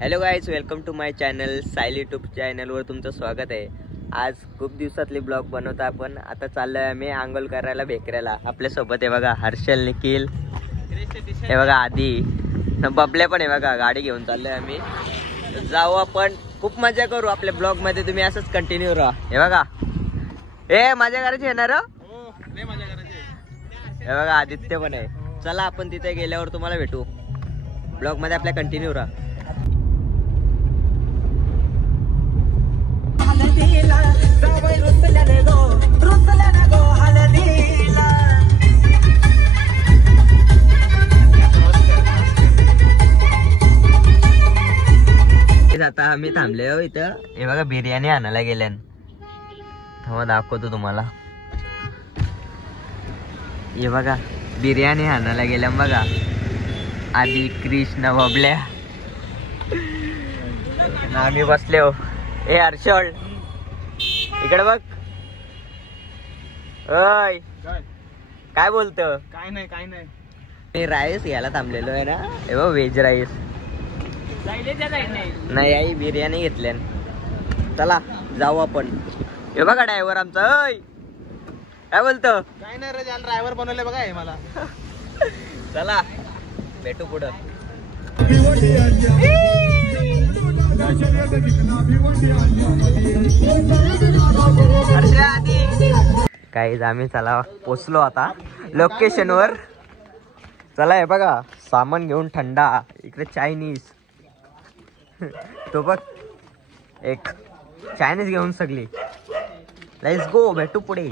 Hello guys, welcome to my channel. साईल YouTube चॅनलवर तुमचं स्वागत आहे. आज खूप दिवसातली ब्लॉग बनवतो आपण. आता चाललोय आम्ही आंघोळ करायला बेकऱ्याला. आपल्यासोबत आहे बघा हर्षल, निखिल, हे बघा आधी, बबल्या पण आहे बघा. गाडी घेऊन चाललोय आम्ही. जाऊ आपण, खूप मजा करू आपल्या ब्लॉग मध्ये. तुम्ही असंच कंटिन्यू राहा. हे बघा, हे माझ्या घराची येणार. हे बघा आदित्य पण आहे. चला आपण तिथे गेल्यावर तुम्हाला भेटू. ब्लॉग मध्ये आपल्या कंटिन्यू राहा. आता आम्ही थांबले हो इथं. हे बघा बिर्याणी आणायला गेल्यान. थांबा दाखवतो तुम्हाला. हे बघा बिर्याणी आणायला गेल्या बघा. आधी कृष्ण, बबल्या, आम्ही बसले हो. ए हर्षल इकडे बघ. ओय काय बोलतो? काय नाही. मी राईस घ्यायला थांबलेलो आहे ना. हे बघ व्हेज राईस नाही आई, बिर्याणी घेतल्या. चला जाऊ आपण. हे बघा ड्रायव्हर आमचा. ओय काय बोलतो? काय नाही रे, ज्याला ड्रायव्हर बनवले बघा हे मला. चला भेटू पुढं. काही आम्ही चला पोचलो आता लोकेशन वर. चला हे बघा सामान घेऊन थंडा. इकडे चायनीज, तो बघ एक चायनीज घेऊन सगळी. लेट्स गो, भेटू पुढे.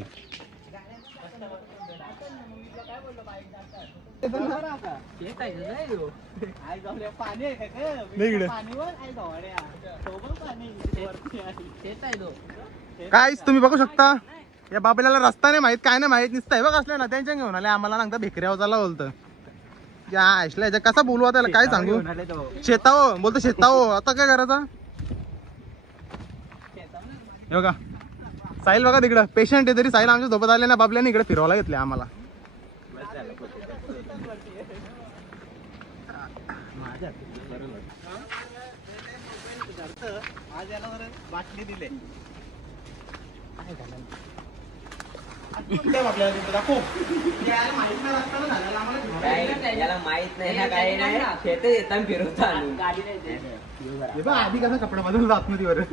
काय तुम्ही बघू शकता, या बाबल्याला रस्ता नाही माहित, काय नाही माहित. नुसतं बघ असले ना त्यांच्या घेऊन आले आम्हाला. सांगता भिकऱ्यावर चाला बोलतं. या ऐसल्या कसा बोलवा त्याला, काय सांगू. शेताव बोलतो, शेताव. आता काय करायचं? हे बघा साहिल बघा तिकडं पेशंट आहे, तरी साहिल आमच्या सोबत आले ना. बाबल्याने इकडे फिरवायला घेतले आम्हाला. आज याला बाटली दिले. त्याला माहित नाही ना, काही नाही. शेत येताना फिरवता आधी कसा कपडा बदलला आतमध्ये.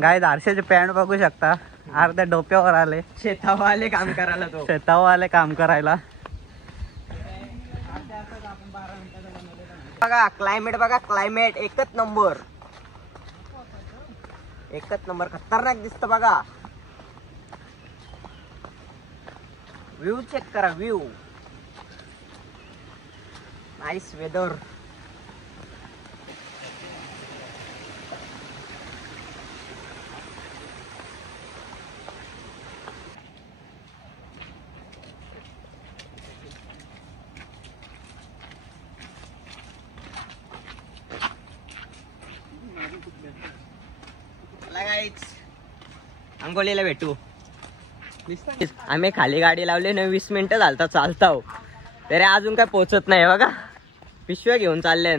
गाय दारशाचे पॅन्ट बघू शकता. अर्ध्या डोक्यावर आले. शेतावाले काम करायला. तो शेतावाले काम करायला. बघा क्लायमेट, बघा क्लायमेट एकच नंबर. एकच नंबर खतरनाक दिसत बघा. व्ह्यू चेक करा, व्ह्यू. Nice weather. अंघोलीला भेटू. आम्ही खाली गाडी लावली ना, 20 मिनिटं झालता चालता हो, तरी अजून काय पोचत नाही. बघा पिशव्या घेऊन चालले.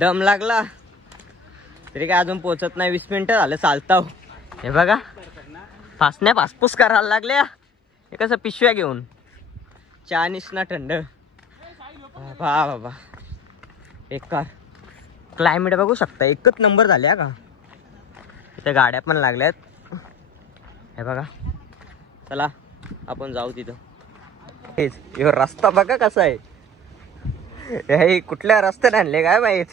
दम लागला तरी काय अजून पोचत नाही. 20 मिनिटं झालं चालता हो. हे बघा फासण्या फासपूस करायला लागल्या. हे कसं पिशव्या घेऊन. चहा निसना थंड. बाबा बेकार. क्लायमेट बघू शकता एकच नंबर झाल्या का. इथे गाड्या पण लागल्यात. हे बघा चला आपण जाऊ तिथं. हेच ह्यो रस्ता बघा कसा आहे. हे कुठल्या रस्त्याने आणले काय माहित.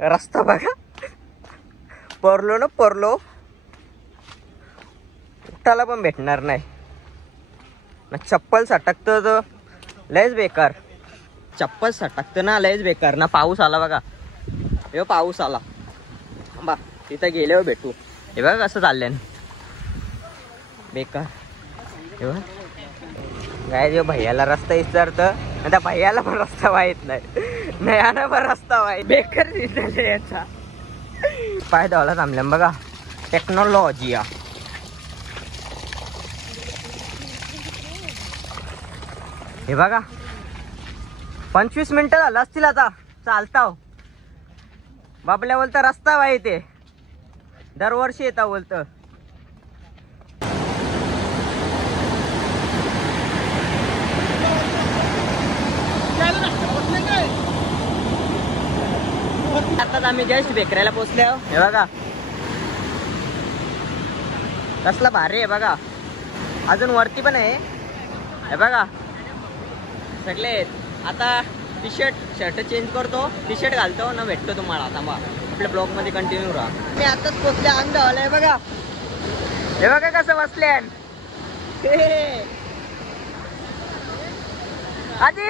रस्ता बघा. परलो ना परलो. उठाला पण भेटणार नाही ना. चप्पल सटकतं तर लयच बेकार. चप्पल सटकतं ना, लयच बेकार ना. पाऊस आला बघा. हे पाऊस आला. बा तिथं गेल्यावर भेटू. हे बघा कसं चाललंय बेकार. हे बघा काय जे भैयाला रस्ता विचारतं, त्या भैयाला पण रस्ता माहित नाही. नयाना पण रस्ता माहित. बेकार दिसले याचा. पाय धावला थांबल्या बघा. टेक्नॉलॉजी. हे बघा 25 मिनिटं झालं असतील आता चालताव. बाबल्या बोलतं रस्ता बाई ते दरवर्षी येता बोलतं. आताच आम्ही जस्ट बेकऱ्याला पोहोचले आहो. हे बघा कसला भारी आहे बघा. अजून वरती पण आहे. हे बघा सगळे आता शर्ट चेंज करतो, टी शर्ट घालतो ना भेटतो तुम्हाला. थांबा आपल्या ब्लॉग मध्ये कंटिन्यू राहा. मी आताच पोचले अंग धावलंय बघा. हे बघा कसं बसले आधी.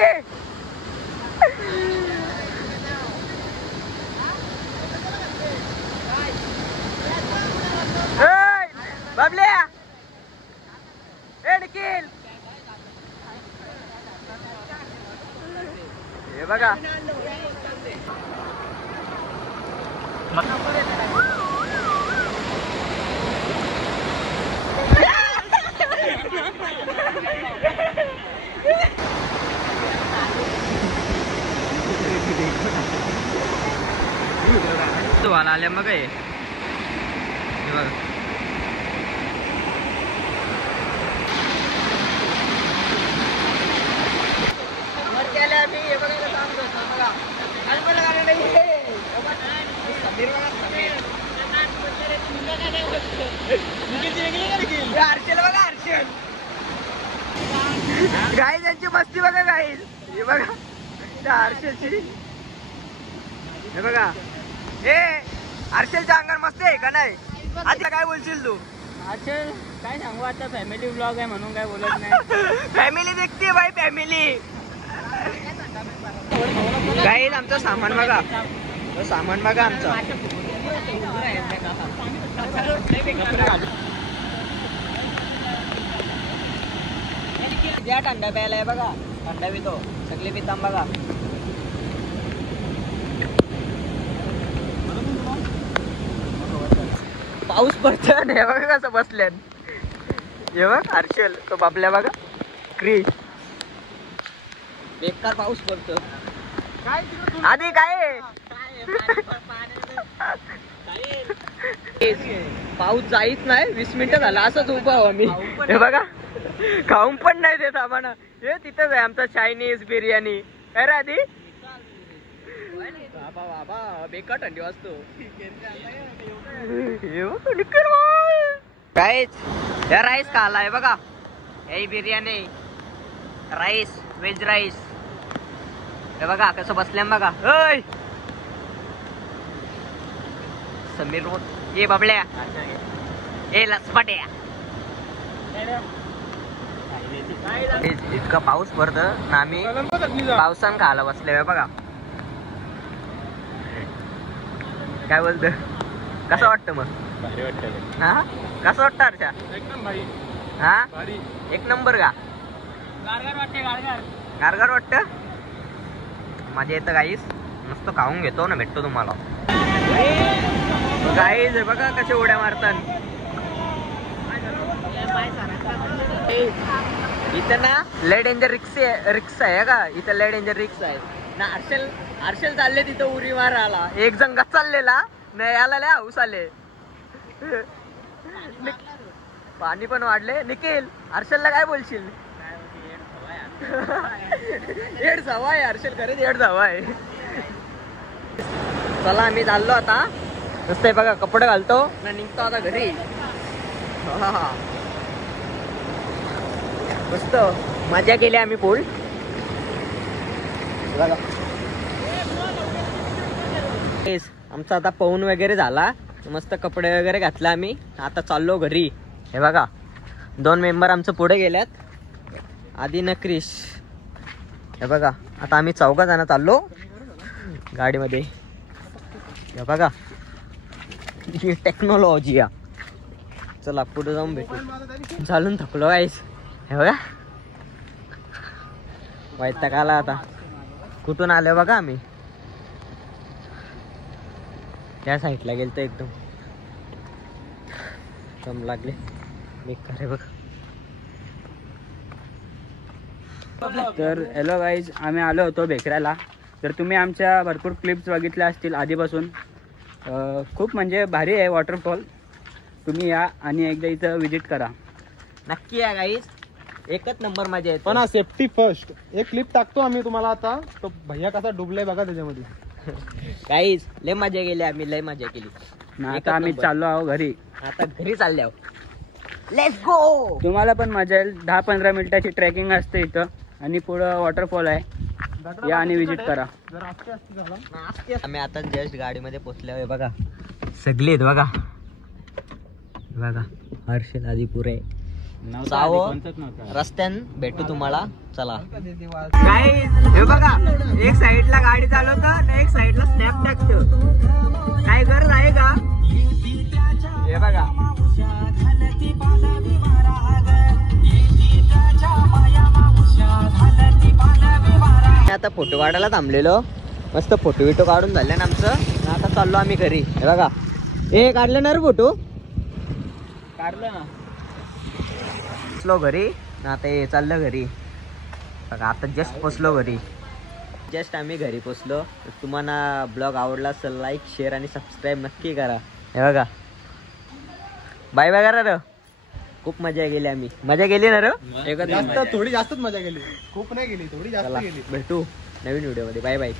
बाबल्या निखिल हे बघा तुम्हाला आल्या मग हे बघा. गाईज यांची मस्ती बघा गाईज. हे बघा त्या हर्षलची. हे बघा हे हर्षलच्या अंगावर मस्ती आहे का नाही. आता काय बोलशील तू. हर्षल काय सांगू आता फॅमिली ब्लॉग आहे म्हणून काय बोलत नाही. फॅमिली देखते बाई फॅमिली. गाईज आमचं सामान बघा. सामान बघा आमचं. ज्या थंडा प्यायला आहे बघा. थंडा पितो सगळे पिताम बघा. पाऊस पडतो हे बघा कसं बसल्यान. हे बघ हर्षल तो बाबल्या बघा. क्रिश बेकार पाऊस पडतो. आधी काय पाऊस जाईच नाही. 20 मिनिटं झाला असंच उभा आहो आम्ही. हे बघा खाऊन पण नाही देत आम्हाला. हे तिथंच आहे आमचा चायनीज बिर्याणी. काय रे आधी बाबा बाबा बेकार थंडी वाजतो. राईस या राईस का आलाय बघा. ही बिर्याणी राईस व्हेज राईस. हे बघा कसं बसल्या बघा. समीर ये बाबल्या ए लचपट्या. इतका पाऊस पडतो ना आम्ही पावसान खायला बसले बघा. काय बोलत कसं वाटतं मग. हा कसं वाटतं हर्षा. हा एक नंबर का. गारगार वाटतं. माझ्या येतं गाईस मस्त खाऊन घेतो ना भेटतो तुम्हाला. गाईस हे बघा कसे उड्या मारतात. इथं ना लय डेंजर रिक्स आहे का. इथं लय डेंजर रिक्स आहे ना. हर्षल चालले तिथं उरी मारायला. एक जण चाललेला नाही आला लय हाऊस आले. पाणी पण वाढले. निखिल हर्षलला काय बोलशील. एड जावा आहे हर्षल खरेच एड जावा आहे. चला आम्ही चाललो आता. नुसतं बघा कपडे घालतो ना निघतो आता घरी. मस्त मजा केली आम्ही फुल. आमचा आता पाऊण वगैरे झाला. मस्त कपडे वगैरे घातले आम्ही. आता चाललो घरी. हे बघा 2 मेंबर आमचं पुढे गेल्यात. आधी न क्रिश. हे बघा आता आम्ही 4 जण चाललो गाडीमध्ये. हे बघा ही टेक्नॉलॉजी या. चला पुढे जाऊन भेटू. चालून थकलो गाईस. हे बघा वैताग आला आता. कुठून आलो बघा आम्ही. त्या साईडला गेलो तर एकदम दम लागले. बेकार आहे बघ. तर हॅलो गाईज, आम्ही आलो होतो भेकऱ्याला. तर तुम्ही आमच्या भरपूर क्लिप्स बघितल्या असतील आधीपासून. खूप म्हणजे भारी आहे वॉटरफॉल. तुम्ही या आणि एकदा इथं विजिट करा. नक्की या गाईज, एकच नंबर मजा येते. पण हा सेफ्टी फर्स्ट. एक क्लिप टाकतो आम्ही तुम्हाला आता. तो भैया कसा डुबलाय बघा त्याच्यामध्ये. गाईज लय मजा गेली, आम्ही लय मजा केली. आता एकच आम्ही नंबर. चाललो आहोत घरी. आता घरी चालले आहोत. Let's go. तुम्हाला पण मजा येईल. 10-15 मिनिटाची ट्रेकिंग असते इथं आणि पुढं वॉटरफॉल आहे. या आणि विजिट करा. आम्ही आता जस्ट गाडीमध्ये पोहोचलो. बघा सगळे आहेत बघा. बघा हर्षल आदिपुरे. रस्त्यान भेटू तुम्हाला. चला काय हे बघा, एक साइडला गाडी चालवतो आणि एक साइडला स्नॅप टाकतो. काय गरज आहे का? हे बघा आता फोटो काढायला थांबलेलो. मस्त फोटो विटो काढून झाले ना आमचं. आता चाललो आम्ही घरी. हे बघा, हे काढले ना रे फोटो. काढलं ना. पोचलो घरी. आता हे चाललं घरी. बघा आता जस्ट पोचलो घरी. जस्ट आम्ही घरी पोचलो. तुम्हाला ब्लॉग आवडला असेल लाईक शेअर आणि सबस्क्राईब नक्की करा. हे बघा बाय बाय करा र. खूप मजा गेली. आम्ही मजा गेली ना र. थोडी जास्तच मजा गेली. खूप नाही गेली, थोडी जास्त गेली. भेटू नवीन व्हिडिओ मध्ये. Bye bye.